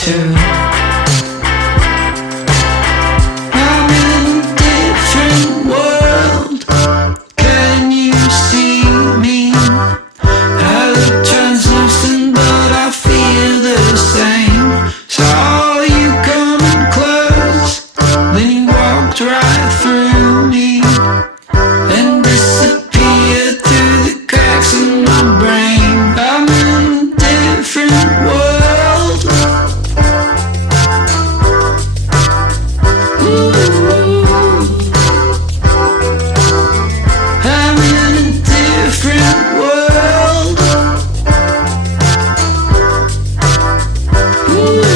too. I'm in a different world. Can you see me? I look translucent, but I feel the same. Saw you coming close, then you walked right through me and disappeared through the cracks in my brain. I'm in a different world. Ooh. I'm in a different world. Ooh.